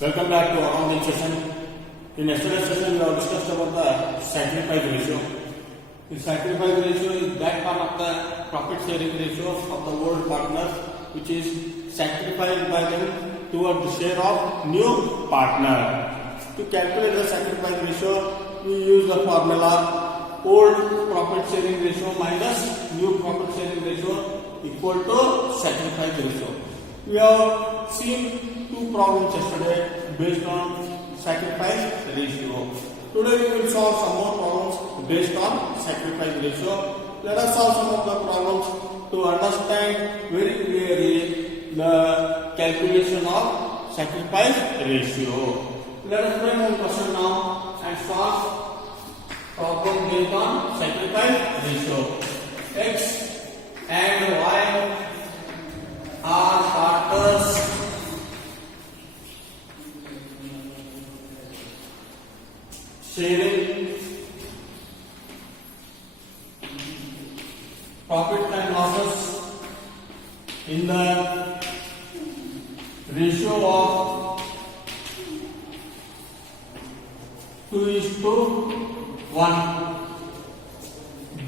Welcome back to our online session. In yesterday's session, we have discussed about the sacrifice ratio. The sacrifice ratio is that part of the profit sharing ratio of the old partners, which is sacrificed by them towards the share of new partner. To calculate the sacrifice ratio, we use the formula old profit sharing ratio minus new profit sharing ratio equal to sacrifice ratio. We have seen two problems yesterday based on sacrifice ratio. Today we will solve some more problems based on sacrifice ratio. Let us solve some of the problems to understand very clearly the calculation of sacrifice ratio. Let us frame one question now and solve problem based on sacrifice ratio. X and Y are partners sharing profit and losses in the ratio of 2:1.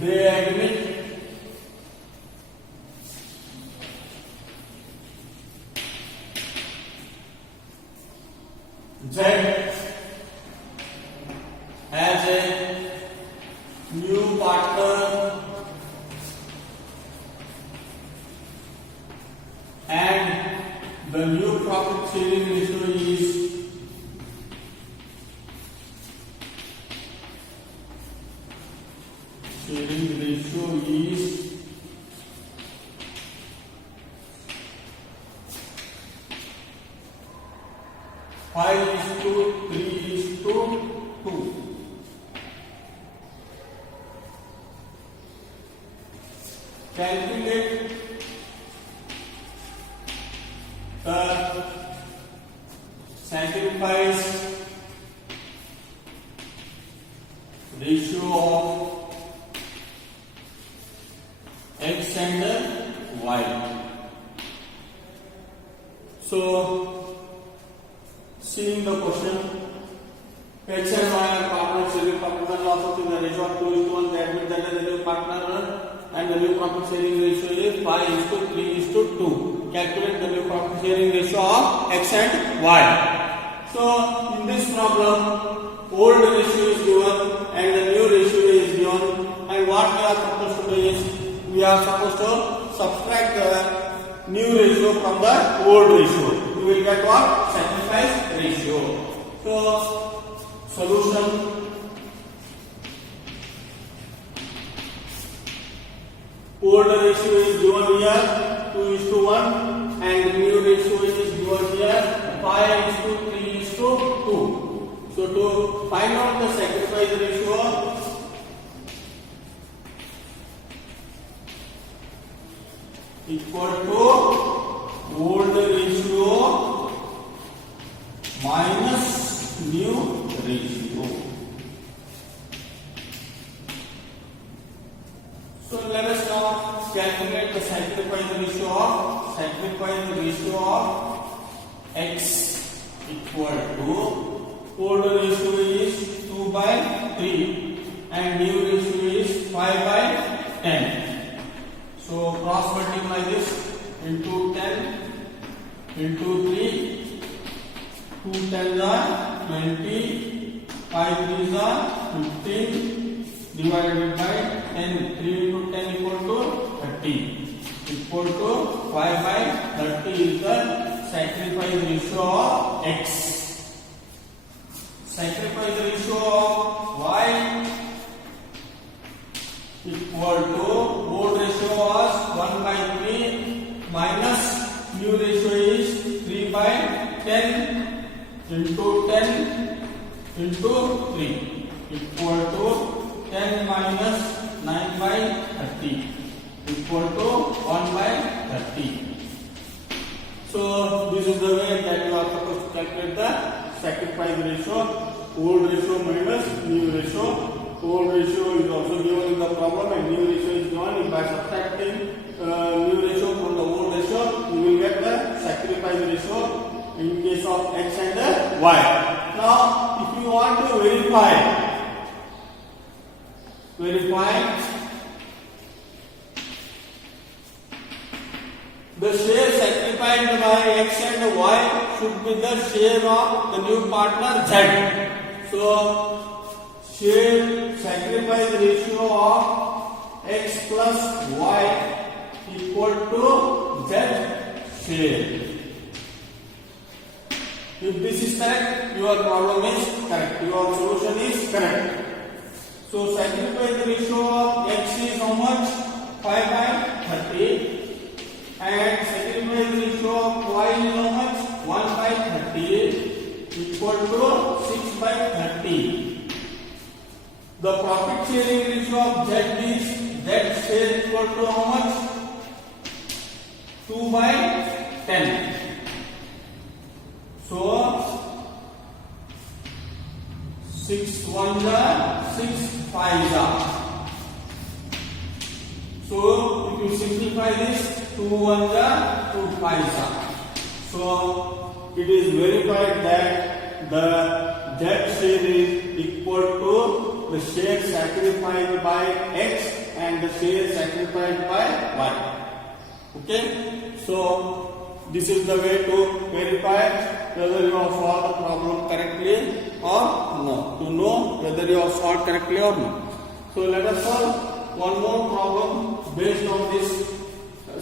They admit Z as a new partner and the new profit sharing ratio is five is to 3 is to 2. Calculate the sacrifice ratio of X and Y. So, seeing the question, X and Y are partners sharing profit and losses in the ratio of 2:1. They admit that the new partner and the new profit sharing ratio is 5:3:2. Calculate the new profit sharing ratio of X and Y. So, in this problem, old ratio is given and the new ratio is given, and what we are supposed to do is we are supposed to subtract the new ratio from the old ratio. We will get what? Sacrifice ratio. So, solution. Old ratio is given here 2:1 and new ratio is given here 5:3:2. So, to find out the sacrifice ratio, equal to old ratio minus new ratio. So let us now calculate the sacrifice ratio of X equal to old ratio is 2/3 and new ratio is 5/10. So cross multiply this into 10 into 3. 2 10s are 20, 5 3s are 15, divided by 10. 3 into 10 equal to 30. Equal to 5/30 is the sacrifice ratio of X. Sacrifice ratio of Y equal to old ratio was 1/3 minus new ratio is 3/10 into 10 into 3 equal to 10 minus 9/30 equal to 1/30. So this is the way that you are supposed to calculate the sacrifice ratio. Old ratio minus new ratio. Old ratio is also given in the problem and new ratio is given. By subtracting new ratio from the old ratio, you will get the sacrifice ratio in case of X and Y. Now, if you want to verify the share sacrificed by X and Y should be the share of the new partner Z. So, share sacrifice ratio of X plus Y equal to Z share. If this is correct, your problem is correct. Your solution is correct. So, sacrifice ratio of X is how much? 5/30. And sacrifice ratio of Y is how much? 1/30 equal to 6/30. The profit sharing ratio of Z is Z share equal to how much? 2/10. So 6 1s are 6 5s are. So if you simplify this, 2 1s are 2 5s are. So it is verified that the Z share is equal to the share sacrificed by X and the share sacrificed by Y. Okay, so this is the way to verify whether you have solved the problem correctly or no. To know whether you have solved correctly or not. So let us solve one more problem based on this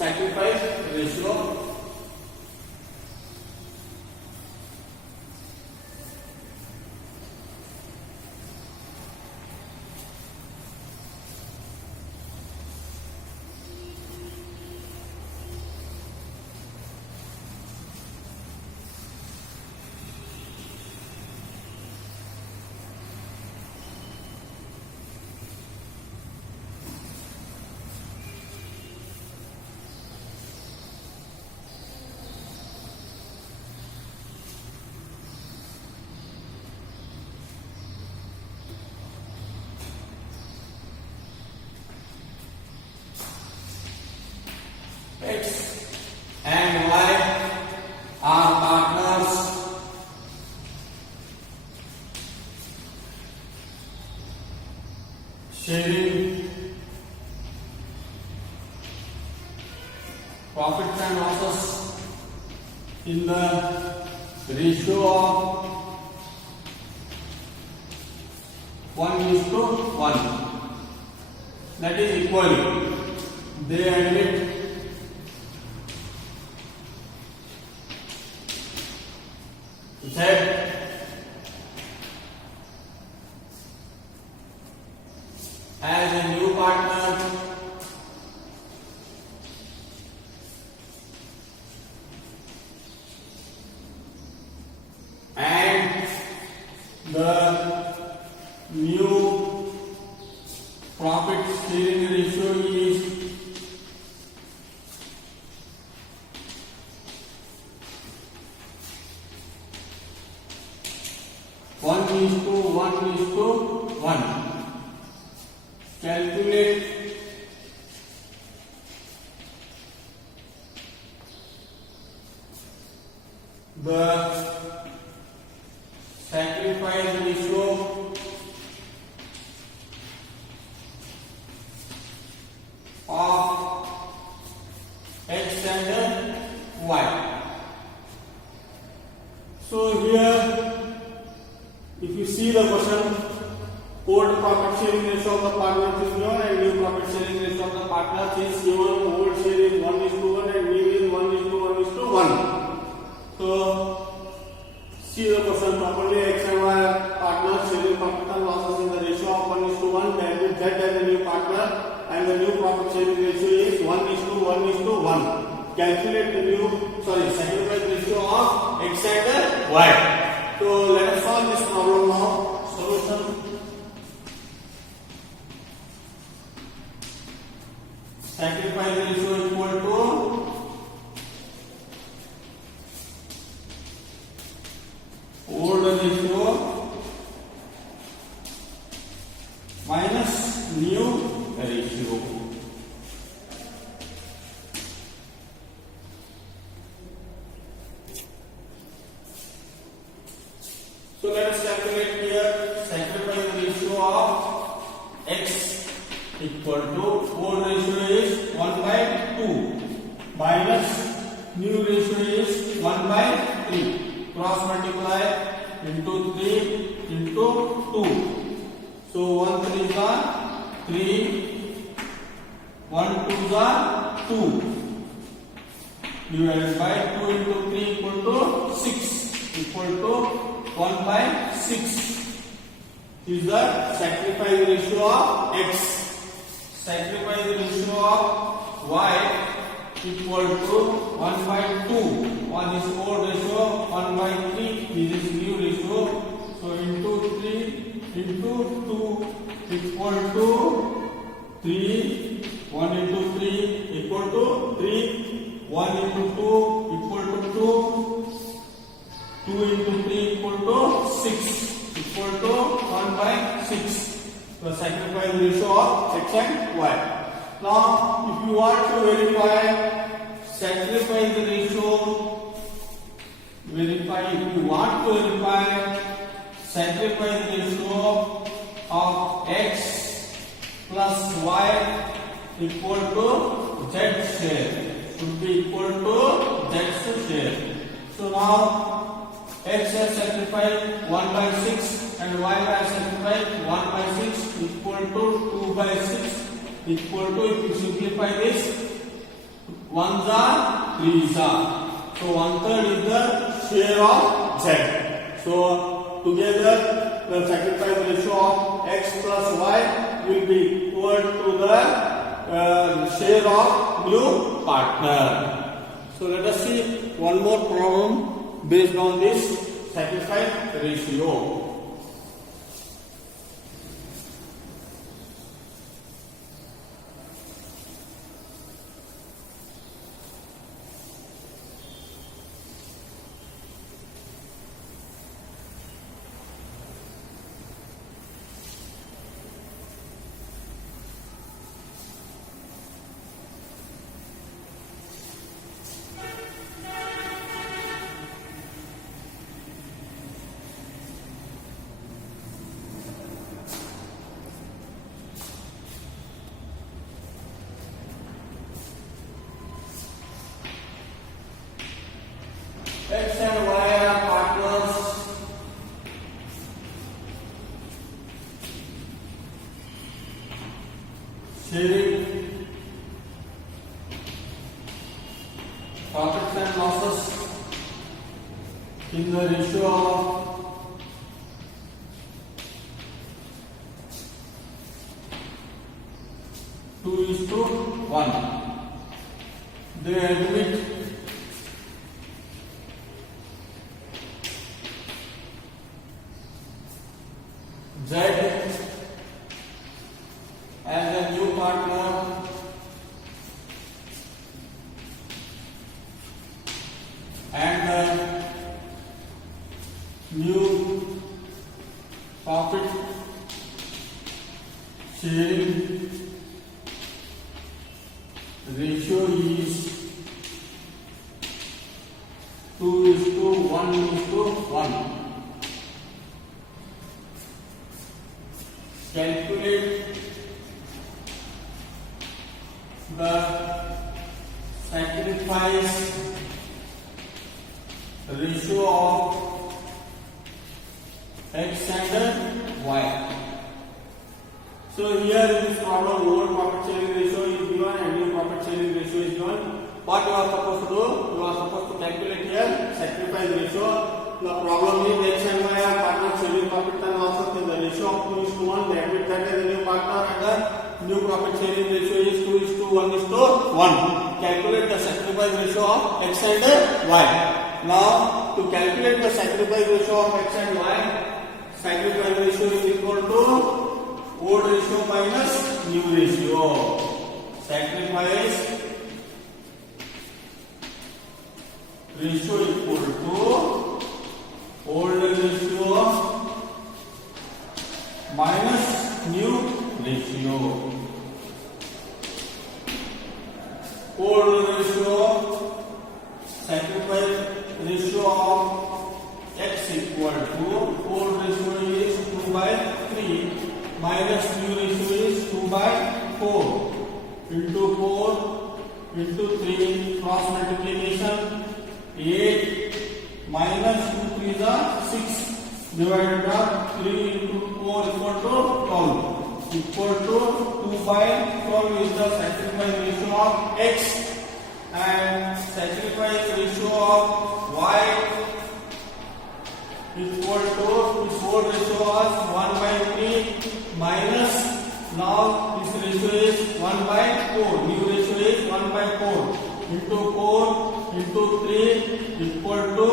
sacrifice ratio. X and Y are partners sharing profits and losses in the ratio of 1:1. That is equal. They admit Z as a new partner and the new profit sharing ratio is 1:1:1. Calculate the sacrifice ratio of X and Y. So here, if you see the question, old profit sharing ratio of the partners is given and new profit sharing ratio of the partners is given. Old share is 1:1 and new is 1:1:1. So see the question properly. X and Y partners sharing profit and losses in the ratio of 1:1. That is Z as a new partner and the new profit sharing ratio is 1:1:1. Calculate the new sacrifice ratio of X and Y. So let us solve this problem now. Solution. Sacrifice ratio equal to old ratio minus new ratio. So let us calculate here sacrifice ratio of x equal to old ratio is 1 by 2 minus new ratio is 1 by 3. Cross multiply into 3 into 2. So 1 3 is 3, 1 2 is 2. Divided by 2 into 3 equal to 6 equal to 1 by 6 is the sacrifice ratio of x. Sacrifice ratio of y equal to 1 by 2. One is old ratio, 1 by 3 this is new ratio. So into 3 into 2 equal to 3. 1 into 3 equal to 3. 1 into 2 equal to 2. 2 into 3 equal to 6 equal to 1 by 6. The sacrifice ratio of x and y. Now, if you want to verify sacrifice ratio, if you want to verify sacrifice ratio of x plus y equal to z share. Should be equal to z share. So now x has sacrificed 1 by 6 and y has sacrificed 1 by 6 equal to 2 by 6 equal to, if you simplify this, 1s are 3s are. So 1/3 is the share of z. So together the sacrifice ratio of x plus y will be equal to the share of new partner. So let us see one more problem based on this sacrifice ratio. X and Y are partners. Sharing profits and losses in the ratio of 2:1. They admit Z as a new partner and the new profit sharing ratio is 2:1:1. Calculate the sacrifice ratio of x and y. So here in this problem, old profit sharing ratio is given and new profit sharing ratio is given. What you are supposed to do? You are supposed to calculate here sacrifice ratio. The problem is x and y are partners sharing profit and losses in the ratio of 2:1. They admit that as a new partner and the new profit sharing ratio is 2:1:1. Calculate the sacrifice ratio of x and y. Now to calculate the sacrifice ratio of x and y, sacrifice ratio is equal to old ratio minus new ratio. Sacrifice ratio equal to old ratio minus new ratio. Old ratio, sacrifice ratio of x equal to cross multiplication. 8 minus 2 3 is 6 divided by 3 into 4 equal to 12 equal to 2 by 12 is the sacrifice ratio of x and sacrifice ratio of y equal to this whole ratio is 1 by 3 minus now this ratio is 1 by 4 new ratio is 1 by 4 into 4 into 3 equal to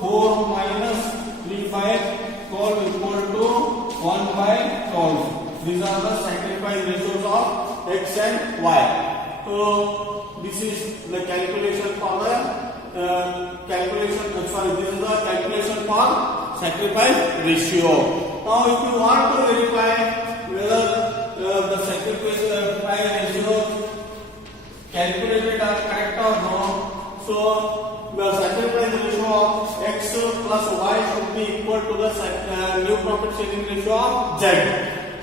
4 minus 3 by 12 equal to 1 by 12. These are the sacrifice ratios of x and y. So this is the calculation for the this is the calculation for sacrifice ratio. Now if you want to verify whether the sacrifice ratio calculated are correct or no, so the sacrifice ratio of x plus y should be equal to the new profit sharing ratio of z.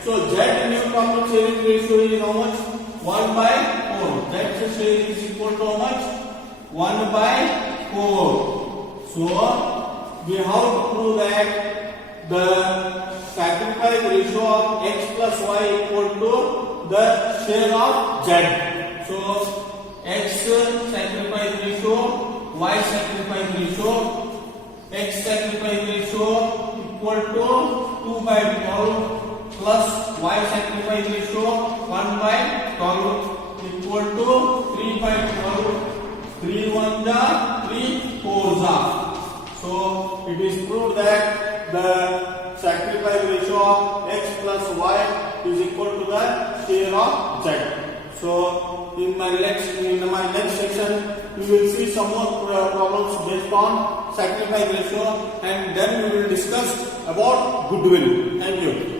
So z new profit sharing ratio is how much? 1 by 4. Z share is equal to how much? 1 by 4. So we have to prove that the sacrifice ratio of x plus y equal to the share of z. So x sacrifice ratio, y sacrifice ratio, x sacrifice ratio equal to 2 by 12 plus y sacrifice ratio 1 by 12 equal to 3 by 12. 3 1 ja 3 4 ja. So it is proved that the sacrifice ratio of x plus y is equal to the share of z. So in my next section we will see some more problems based on sacrifice ratio and then we will discuss about goodwill. Thank you.